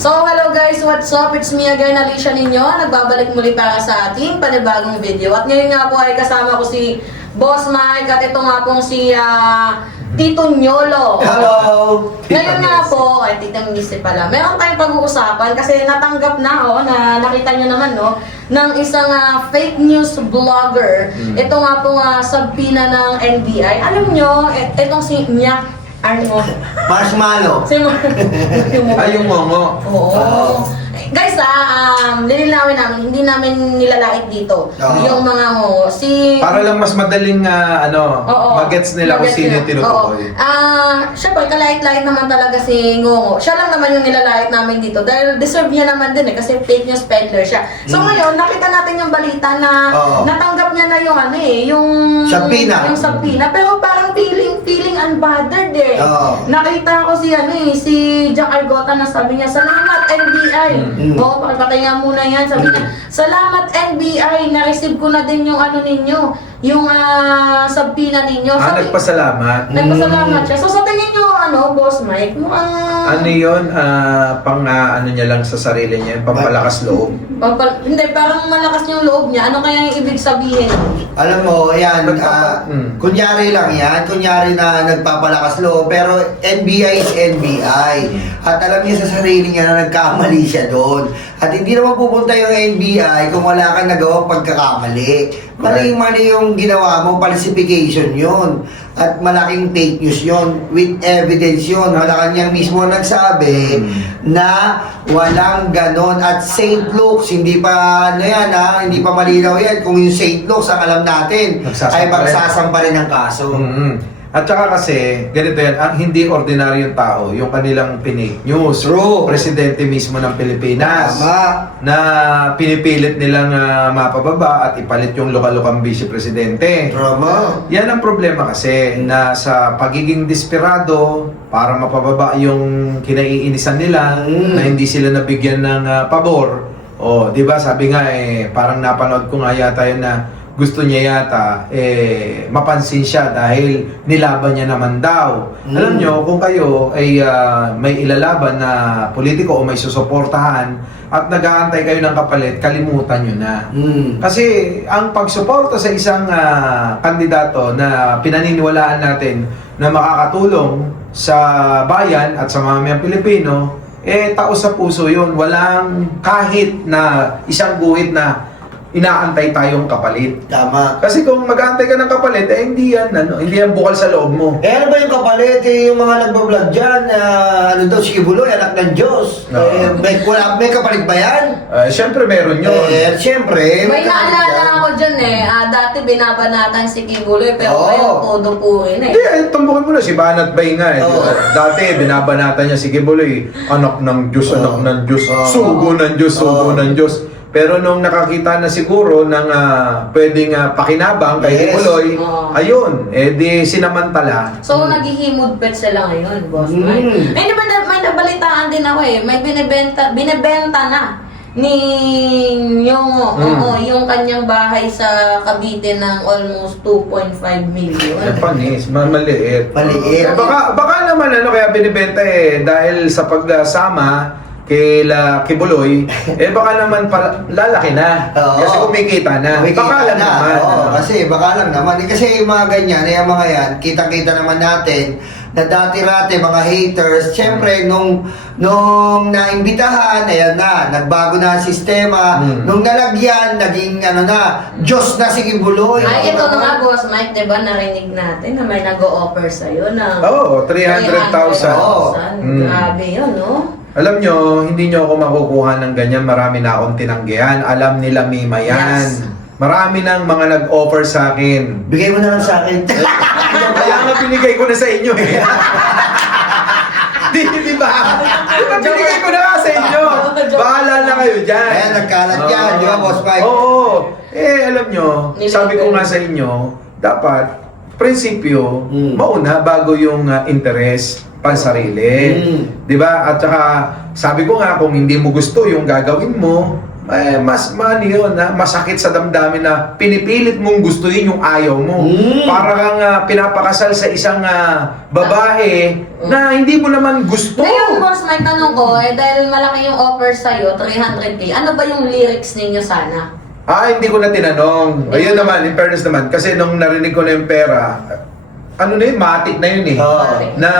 So, hello guys, what's up? It's me again, Alicia ninyo. Nagbabalik muli para sa ating panibagong video. At ngayon nga po ay kasama ko si Boss Mike at ito nga pong si Tito Nyolo. Hello! Ngayon nga po, ay Titang Misi pala. Meron tayong pag-uusapan kasi natanggap na, na nakita nyo naman, ng isang fake news vlogger. Ito nga po sabpina ng NBI. Alam nyo, itong si Nyak Marshmallow. Ay, yung momo. Oo. Guys, lilinawin namin, hindi namin nilalait dito. Yung mga para lang mas madaling magets nila kung sino yung tinutukoy. Siyempre, kalait-lait naman talaga si Ngongo. Siya lang naman yung nilalait namin dito. Dahil deserve niya naman din kasi fake news peddler siya. So ngayon, nakita natin yung balita na natanggap niya na yung Sabina. Yung sabpina. Pero parang feeling unbothered eh. Nakita ko si Jack Argota na sabi niya, salamat NBI. Oo, pakipatay nga muna yan. Sabi niya, salamat NBI, na-receive ko na din yung ninyo, yung sabpina ninyo. Nagpasalamat. Nagpasalamat siya. So sa tingin nyo, Boss Mike, mukhang... yun? Pang niya lang sa sarili niya, pampalakas loob. Hindi, parang malakas yung loob niya. Ano kaya yung ibig sabihin? Alam mo, yan, kunyari lang yan, kunyari na nagpapalakas loob, pero NBI is NBI. At alam niya sa sarili niya na nagkamali siya doon. At hindi naman pupunta yung NBI kung wala kang nagawang pagkakamali. Mali-mali yung ginawa mo, falsification yun. At malaking fake news yun, with evidence yun. Malacanang mismo nagsabi na walang ganon. At St. Luke's, hindi pa hindi pa malinaw yan. Kung yung St. Luke's ang alam natin, ay magsasampa rin ng kaso. At saka kasi, ganito yan, ang hindi ordinaryong tao, yung kanilang pinake news. True. Presidente mismo ng Pilipinas. Tama. Na pinipilit nilang mapababa at ipalit yung lokal-lokang vice-presidente. Tama. Yan ang problema kasi, na sa pagiging desperado, para mapababa yung kinaiinisan nila, na hindi sila nabigyan ng pabor. O, di ba, sabi nga parang napanood ko nga yata yun na gusto niya yata mapansin siya dahil nilaban niya naman daw. Alam nyo, kung kayo ay may ilalaban na politiko o may susuportahan at nag-aantay kayo ng kapalit, kalimutan nyo na. Kasi ang pagsuporta sa isang kandidato na pinaniniwalaan natin na makakatulong sa bayan at sa mamayang Pilipino, taos sa puso yun. Walang kahit na isang guhit na inaantay tayong kapalit. Tama. Kasi kung mag-aantay ka ng kapalit, hindi yan bukal sa loob mo. Ano ba yung kapalit? Yung mga nagbablog dyan, si Kibuloy, anak ng Diyos. May kapalit ba yan? Siyempre meron yun. Siyempre. May naalala ako dyan dati binabanatan si Kibuloy, pero ngayon todo po rin Hindi, tumbukin mo na si Banat Bay nga Dati, binabanatan niya si Kibuloy, anak ng Diyos, anak ng Diyos, sugo ng Diyos, sugo ng Diyos. Pero nung nakakita na siguro ng pwedeng pakinabang kay Kibuloy, ayun, di sinamantala. So, naghihimod-bet sila ngayon, Boss Mike. Ay, naman, may nabalitaan din ako may binibenta na ni yung kanyang bahay sa Cavite ng almost 2.5 million. Panis, maliit. Maliit. Baka naman kaya binibenta dahil sa pagsama kila Kibuloy, baka naman lalaki na. Kasi kumikita na. Baka lang naman. Kasi baka lang naman. Kasi yung mga ganyan, yung mga yan, kita-kita naman natin na dati-rati mga haters, syempre nung naimbitahan, ayan na, nagbago na ang sistema. Nung nalagyan, naging Diyos na si Kibuloy. Ay, ito na nga, Boss Mike, diba, narinig natin na may nag-o-offer sa'yo ng 300,000. Grabe yun, Alam nyo, hindi nyo ako makukuha ng ganyan. Marami na akong tinanggihan. Alam nila Mima yan. Yes. Marami nang mga nag-offer sa akin. Bigay mo na lang sa akin. Kaya nga binigay ko na sa inyo Di ba? Binigay ko na nga sa inyo. Bahala na kayo dyan. Ayan, nagkalat yan. Di ba, Boss Mike? Oo. Alam nyo, sabi ko nga sa inyo, dapat, prinsipyo, mauna bago yung interest pansarili. Di ba? At saka, sabi ko nga, kung hindi mo gusto yung gagawin mo, mas yun, masakit sa damdamin na pinipilit mong gustuhin yung ayaw mo. Para kang pinapakasal sa isang babae na hindi mo naman gusto. Ngayon, boss, may tanong ko, dahil malaki yung offer sa'yo, 300k, ano ba yung lyrics ninyo sana? Hindi ko na tinanong. Ayun naman, in fairness naman, kasi nung narinig ko na yung pera, ano na yun, matik na yun eh. Na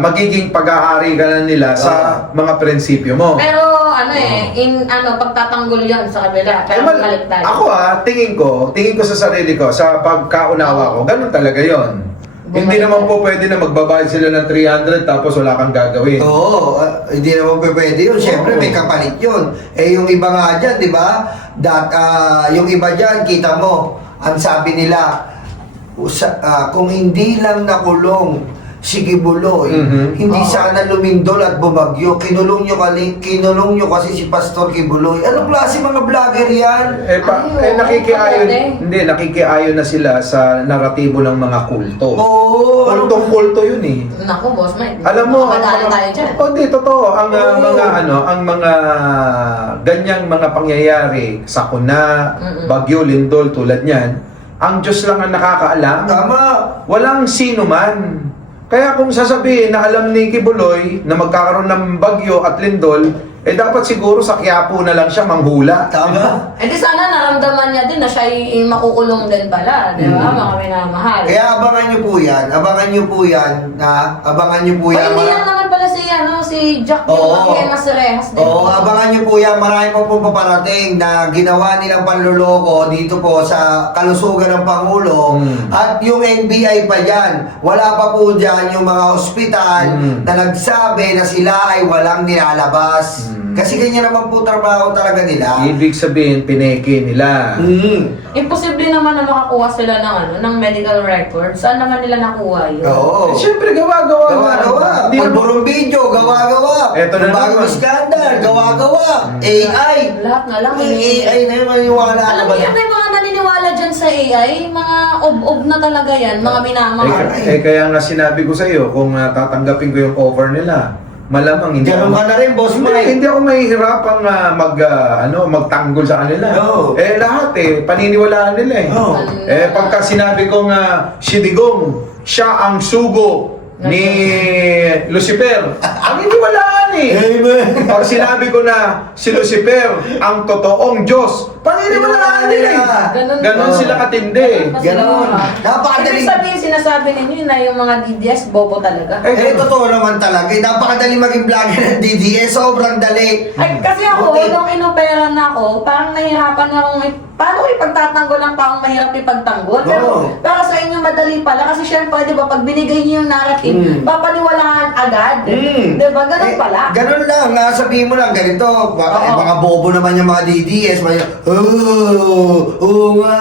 magiging pag-aari ka na nila sa mga prinsipyo mo. Pero pagtatanggol yun sa kabila, pero baliktad. Ako tingin ko sa sarili ko, sa pagkaunawa ko, ganun talaga yon. Hindi naman po pwede na magbabayad sila ng 300 tapos wala kang gagawin. Oo, hindi naman pwede yun. Siyempre, may kapalit yun. Yung iba nga dyan, di ba? Yung iba dyan, kita mo, ang sabi nila, kung hindi lang nakulong si Kibuloy, hindi sana lumindol at bumagyo. Kinulong nyo kasi si Pastor Kibuloy. Anong klase mga vlogger yan? Nakikiayon na sila sa naratibo ng mga kulto. Oo. Kultong-kulto yun eh. Naku, boss, Alam mo, makadaan tayo dyan. Hindi, totoo. Ang mga ganyang mga pangyayari, sakuna, bagyo, lindol, tulad niyan, ang Diyos lang ang nakakaalam. Tama. Walang sino man. Kaya kung sasabihin na alam ni Kibuloy na magkakaroon ng bagyo at lindol, dapat siguro sa Quiapo na lang siya manghula. Tama. Di sana naramdaman niya din na siya makukulong din pala, di ba? Mga minamahal. Kaya abangan nyo po yan. Abangan nyo po yan. Hindi lang naman pala si Jack yung mas rehas din. Oo, abangan nyo po yan. Marami po paparating na ginawa nilang panluloko dito po sa kalusugan ng Pangulo. At yung NBI pa dyan. Wala pa po dyan yung mga ospital na nagsabi na sila ay walang nilalabas. Kasi ganyan naman po trabaho talaga nila. Ibig sabihin, pineke nila. Imposible naman na makakuha sila ng medical record. Saan naman nila nakuha yun? Oo. Siyempre, gawa-gawa. Pagburong video, gawa-gawa. Eto na Bagong naman. scandal, gawa-gawa. AI. Lahat na lang. AI na yung maniwala. Alam mo yan, may mga naniniwala dyan sa AI, mga ob-ob na talaga yan, mga minamahal. Kaya nga sinabi ko sa iyo, kung tatanggapin ko yung offer nila, malamang hindi Ganun ka na rin, boss Mike. Hindi ako mahihirapang magtanggol sa kanila. Oo. Lahat paniniwalaan nila eh. Oo. Pagka sinabi ko nga si Digong, siya ang sugo ni Lucifer, ang iniwalaan eh. Amen. Pag sinabi ko na si Lucifer ang totoong Diyos, paniniwalaan nila eh. Ganon sila katindi. Ganon. Ibig sabihin, sinasabi ninyo na yung mga DDS, bobo talaga. Totoo naman talaga. Napakadali maging vlogger ng DDS. Sobrang dali. Ay, kasi ako, nung inopera na ako, parang nahihirapan na akong, paano ko ipagtatanggol ang taong mahirap ipagtanggol? Pero sa inyo madali pala, kasi syempre, di ba, pag binigay niyo yung narrative, papaniwalaan agad. Di ba? Ganun pala. Ganun lang. Sabihin mo lang, ganito. Mga bobo naman yung mga DDS.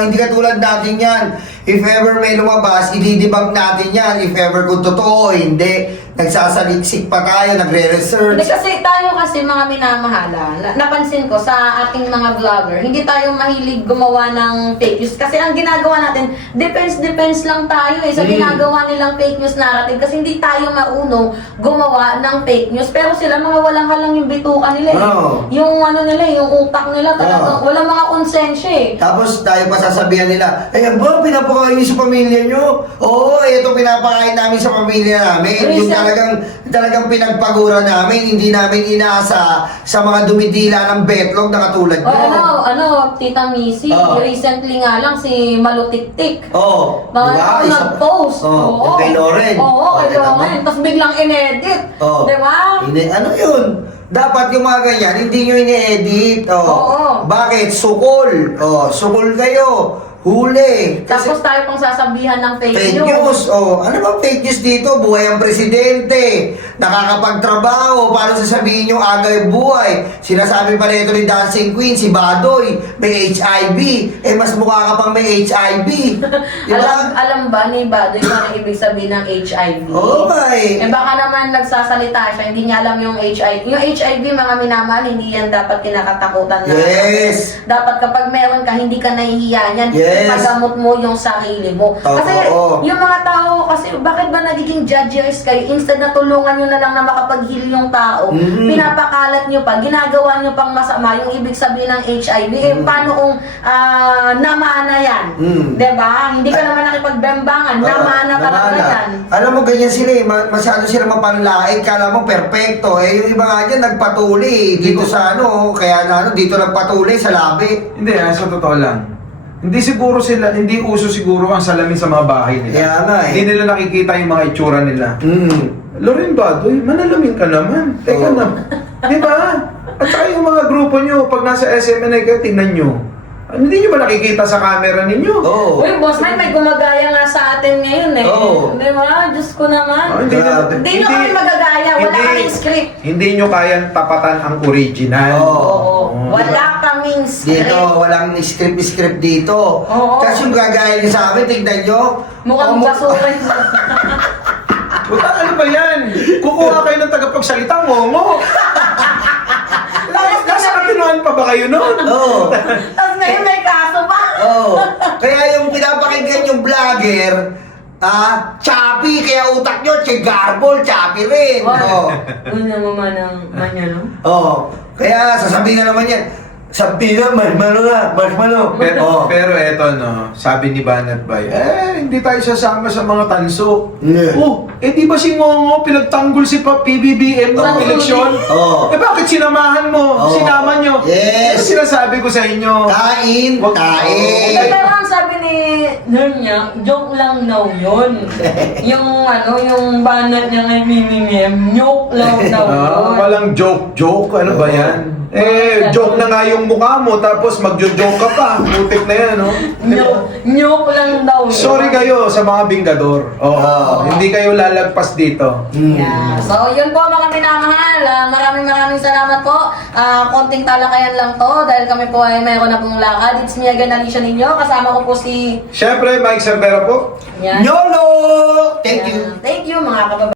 Hindi katulad natin yan. If ever may lumabas, ididibag natin yan. If ever kung totoo, hindi. Nagsasaliksik pa tayo, nagre-research. Hindi kasi tayo mga minamahala, napansin ko sa ating mga vlogger, hindi tayo mahilig gumawa ng fake news. Kasi ang ginagawa natin, defense lang tayo sa ginagawa nilang fake news narrative. Kasi hindi tayo maunong gumawa ng fake news. Pero sila mga walang halang yung bituka nila Yung yung utak nila talagang walang mga konsensya Tapos tayo pa sasabihan nila, pinapakain niyo sa pamilya niyo? Oo, ito pinapakain namin sa pamilya namin. Yung talagang pinagpagura namin, hindi namin inaasa sa mga dumidila ng betlog na katulad niyo. Tita Missy, recently nga lang si Malutiktik. Diba? Nag-post. Kay Lauren. Kay Lauren. Tapos biglang inedit. Diba? Ano yun? Dapat yung mga ganyan, hindi nyo ini-edit. Bakit? Sukol. Sukol kayo. Huli. Tapos tayo pang sasabihan ng fake news. Ano bang fake news dito? Buhay ang presidente. Nakakapagtrabaho. Paano sasabihin yung agay buhay? Sinasabi pa rin ito ni Dancing Queen, si Badoy, may HIV. Mas mukha ka pang may HIV. Diba? alam ba ni Badoy kung ano ibig sabihin ng HIV? Baka naman nagsasalita siya, hindi niya alam yung HIV. Yung HIV, mga minamahal, hindi yan dapat kinakatakutan na. Yes. Dapat kapag meron ka, hindi ka nahihiya niyan. Yes. Pagamot mo yung sarili mo. Kasi yung mga tao, kasi bakit ba nagiging judges kayo? Instead na tulungan nyo nyo na lang na makapag-heal yung tao, pinapakalat nyo pa, ginagawa nyo pang masama yung ibig sabihin ng HIV. Eh, paano kung namana yan? Diba? Hindi ka naman nakipagbembangan, namana talaga yan. Alam mo, ganyan sila eh. Masyado sila mapanlait. Kala mo, perfecto. Eh, yung iba nga dyan, nagpatuli. Dito sa kaya dito nagpatuli sa labi. Hindi, sa totoo lang. Hindi siguro sila, hindi uso siguro ang salamin sa mga bahay nila. Kaya nga eh. Hindi nila nakikita yung mga itsura nila. Loren Badoy, manalamin ka naman. Teka na. Di ba? At saka yung mga grupo nyo, pag nasa SMNI kayo, tingnan nyo. Hindi nyo ba nakikita sa camera ninyo? Oo. Uy, boss, may gumagaya nga sa atin ngayon eh. Oo. Di ba? Diyos ko naman. Hindi nyo kami magagaya, wala kaming script. Hindi nyo kayang tapatan ang original. Oo. Wala kaming script. Dito, walang script dito. Oo. Kasi yung gagaya niya sa amin, tignan nyo. Mukhang basukin. Puta, ano ba yan? Kukuha kayo ng tagapagsalita, ngongo. Nasa katinuan pa ba kayo noon? Oo. Tapos ngayon may kaso pa. Oo. Kaya yung pinapakinggan yung vlogger, choppy, kaya utak nyo, garbol, choppy rin. Oo. Una mo man ang manya, no? Oo. Kaya sasabihin na naman yan, sabi na, marshmallow. Pero eto no, sabi ni Banat Bay, hindi tayo sasama sa mga tanso. Yeah. Di ba si Ngongo pinagtanggol si PBBM ng eleksyon? Oo. Bakit sinamahan mo? Oo. Sinama nyo? Yes. Ano sinasabi ko sa inyo? Kain. Pero ang sabi ni Nernya, joke lang daw yun. yung banat niya kay Mimimim, joke lang daw yun. Walang joke. Ano ba yan? Joke na nga yung mukha mo, tapos magjo-joke ka pa. Putik na yan, no? Joke lang daw yun. Sorry kayo sa mga binggador. Hindi kayo lalagpas dito. Yeah. So, yun po mga minamahal. Maraming salamat po. Konting talakayan lang to dahil kami po ay mayroon na pong lakad. It's me again, Alicia ninyo. Kasama ko po si... Siyempre, Mike Cervera po. Yan. YOLO! Thank you. Thank you mga kababayan.